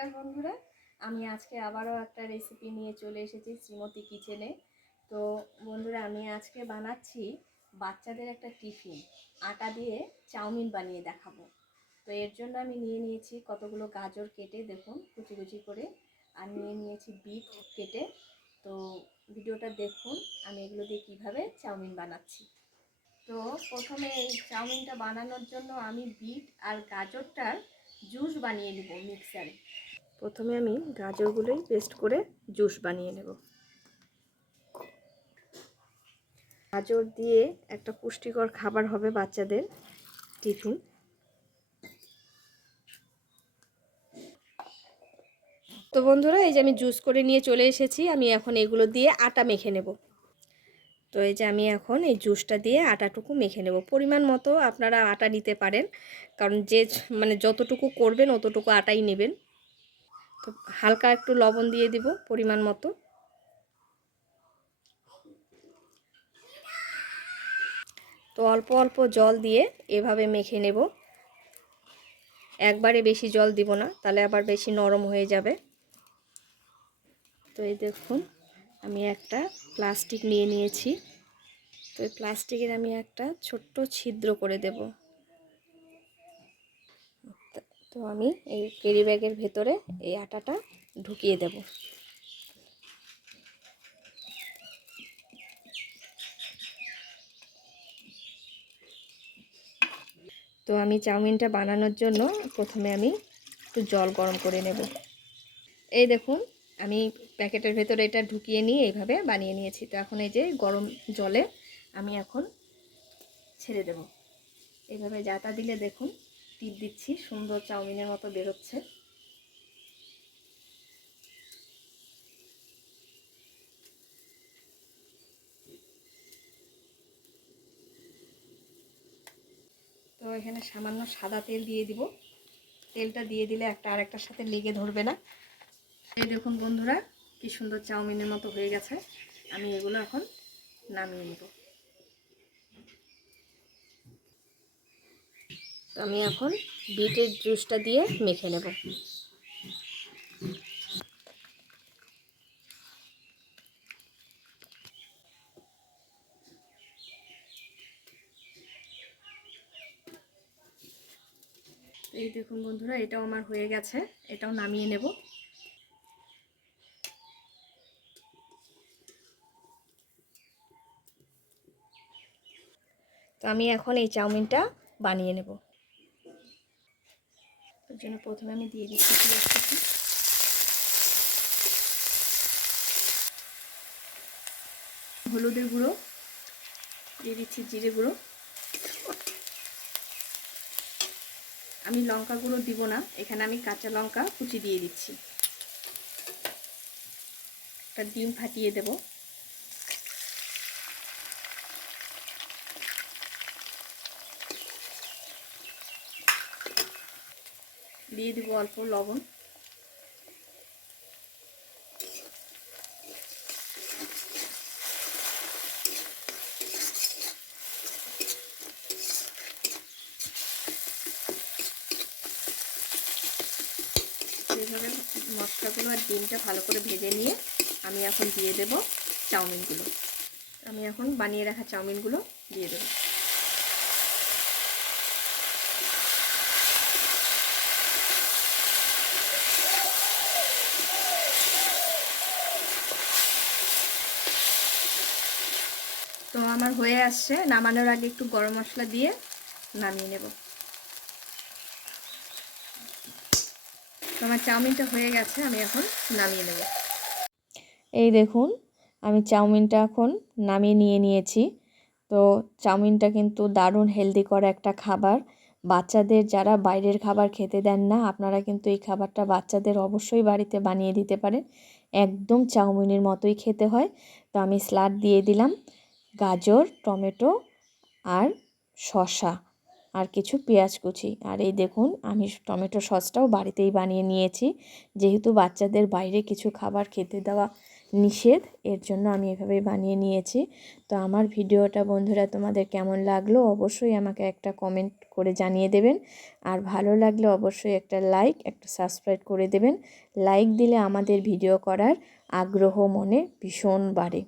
নমস্কার বন্ধুরা, আমি আজকে আবারও একটা রেসিপি নিয়ে চলে এসেছি শ্রীমতী কিচেনে। তো বন্ধুরা, আমি আজকে বানাচ্ছি বাচ্চাদের একটা টিফিন, আটা দিয়ে চাউমিন বানিয়ে দেখাবো। তো এর জন্য আমি নিয়ে নিয়েছি কতগুলো গাজর কেটে, দেখুন কুচি কুচি করে, আর নিয়ে নিয়েছি বিট কেটে। তো ভিডিওটা দেখুন আমি এগুলো দিয়ে কীভাবে চাউমিন বানাচ্ছি। তো প্রথমে এই চাউমিনটা বানানোর জন্য আমি বিট আর গাজরটার জুস বানিয়ে নেব মিক্সারে। প্রথমে আমি গাজরগুলোই পেস্ট করে জুস বানিয়ে নেব। গাজর দিয়ে একটা পুষ্টিকর খাবার হবে বাচ্চাদের টিফিন। তো বন্ধুরা, এই যে আমি জুস করে নিয়ে চলে এসেছি। আমি এখন এগুলো দিয়ে আটা মেখে নেব। তো এই যে আমি এখন এই জুসটা দিয়ে আটাটুকু মেখে নেব। পরিমাণ মতো আপনারা আটা নিতে পারেন, কারণ যতটুকু করবেন অতটুকু আটাই নেবেন। তো হালকা একটু লবণ দিয়ে দিব পরিমাণ মতো। তো অল্প অল্প জল দিয়ে এভাবে মেখে নেব। একবারে বেশি জল দিব না, তাহলে আবার বেশি নরম হয়ে যাবে। তো এই দেখুন, আমি একটা প্লাস্টিক নিয়ে নিয়েছি। তো এই প্লাস্টিকের আমি একটা ছোট্ট ছিদ্র করে দেব। তো আমি এই ক্যারি ব্যাগের ভেতরে এই আটাটা ঢুকিয়ে দেব। তো আমি চাউমিনটা বানানোর জন্য প্রথমে আমি একটু জল গরম করে নেব। এই দেখুন, আমি প্যাকেটের ভেতরে এটা ঢুকিয়ে নিয়ে এইভাবে বানিয়ে নিয়েছি। তো এখন এই যে গরম জলে আমি এখন ছেড়ে দেব। এইভাবে জাতা দিলে দেখুন টিপ দিচ্ছি, সুন্দর চাউমিনের মতো বেরোচ্ছে। তো এখানে সামান্য সাদা তেল দিয়ে দিব। তেলটা দিয়ে দিলে একটা আরেকটার সাথে লেগে ধরবে না। এই দেখুন বন্ধুরা, কি সুন্দর চাউমিনের মতো হয়ে গেছে। আমি এগুলো এখন নামিয়ে নেব। তো আমি এখন বিটের জুসটা দিয়ে মেখে নেব। এই দেখুন বন্ধুরা, এটাও আমার হয়ে গেছে। এটাও নামিয়ে নেব। তো আমি এখন এই চাউমিনটা বানিয়ে নেব। তার জন্য প্রথমে আমি দিয়ে দিচ্ছি পেঁয়াজ কুচি, হলুদের গুঁড়ো, দিয়ে দিচ্ছি জিরে গুঁড়ো। আমি লঙ্কা গুঁড়ো দিব না, এখানে আমি কাঁচা লঙ্কা কুচি দিয়ে দিচ্ছি। একটা ডিম ফাটিয়ে দেব। দিয়ে দিব অল্প লবণ। এইভাবে মশলাগুলো আর ডিমটা ভালো করে ভেজে নিয়ে আমি এখন দিয়ে দেব চাউমিনগুলো। আমি এখন বানিয়ে রাখা চাউমিনগুলো দিয়ে দেব। তো আমার হয়ে আসছে। নামানোর আগে একটু গরম মশলা দিয়ে নামিয়ে নেব। তো আমার চাউমিনটা হয়ে গেছে, আমি এখন নামিয়ে নেব। এই দেখুন, আমি চাউমিনটা এখন নামিয়ে নিয়েছি। তো চাউমিনটা কিন্তু দারুণ হেলদি একটা খাবার। বাচ্চাদের যারা বাইরের খাবার খেতে দেন না, আপনারা কিন্তু এই খাবারটা বাচ্চাদের অবশ্যই বাড়িতে বানিয়ে দিতে পারেন। একদম চাউমিনের মতোই খেতে হয়। তো আমি স্যালাড দিয়ে দিলাম, গাজর, টমেটো আর শসা, আর কিছু পেঁয়াজ কুচি। আর এই দেখুন, আমি টমেটো সসটাও বাড়িতেই বানিয়ে নিয়েছি। যেহেতু বাচ্চাদের বাইরে কিছু খাবার খেতে দেওয়া নিষেধ, এর জন্য আমি এভাবে বানিয়ে নিয়েছি। তো আমার ভিডিওটা বন্ধুরা তোমাদের কেমন লাগলো অবশ্যই আমাকে একটা কমেন্ট করে জানিয়ে দেবেন। আর ভালো লাগলে অবশ্যই একটা লাইক, একটা সাবস্ক্রাইব করে দেবেন। লাইক দিলে আমাদের ভিডিও করার আগ্রহ মনে ভীষণ বাড়ে।